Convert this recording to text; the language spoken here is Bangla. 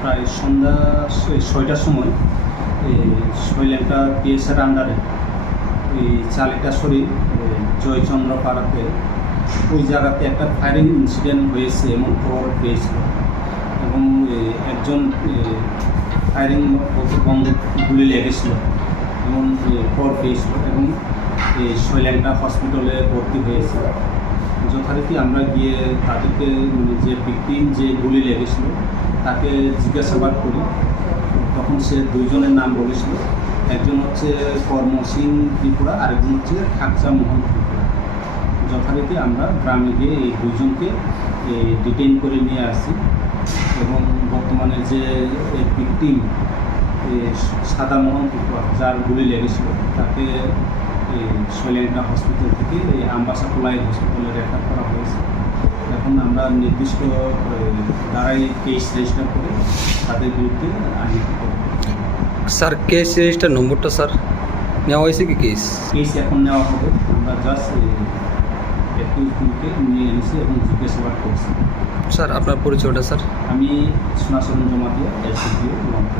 প্রায় সন্ধ্যা ছয়টার সময় শৈলেনটা পিএসের আন্ডারে এই চালিটা শরীর জয়চন্দ্র পাড়াতে, ওই জায়গাতে একটা ফায়ারিং ইনসিডেন্ট হয়েছে এমন খবর পেয়েছিল। এবং একজন ফায়ারিং বন্ধে, গুলি লেগেছিল এমন খবর পেয়েছিল। এবং এই শৈলেনটা হসপিটালে ভর্তি হয়েছিল যথারীতি আমরা গিয়ে তাদেরকে মানে যে ভিকটিম যে গুলি লেগেছিল, তাকে জিজ্ঞাসাবাদ করি। তখন সে দুইজনের নাম বলেছিল। একজন হচ্ছে কর্ম সিং ত্রিপুরা, আরেকজন হচ্ছে খাকচা মোহন ত্রিপুরা। যথারীতি আমরা গ্রামে গিয়ে এই দুইজনকে ডিটেইন করে নিয়ে আসি এবং বর্তমানে যে ভিকটিম সাদা মোহন ত্রিপুরা, যার গুলি লেগেছিল, তাকে শৈলেন্দ্রা হসপিটাল থেকে এই আম্বাসাপোলাই হসপিটালে রেফার করা হয়েছে। এখন আমরা নির্দিষ্ট দ্বারাই কেস রেজিস্টার করে তাদের বিরুদ্ধে আইনি স্যার কেস রেজিস্টার নম্বরটা স্যার? নেওয়া হয়েছে কি কেস কেস এখন নেওয়া হবে। আমরা জাস্ট একুশগুলোকে নিয়ে এনেছি এবং জিজ্ঞাসাবাদ করছি। স্যার আপনার পরিচয়টা স্যার? আমি সোনাচরণ জমা দিয়ে এসডিপিও লঙ্কা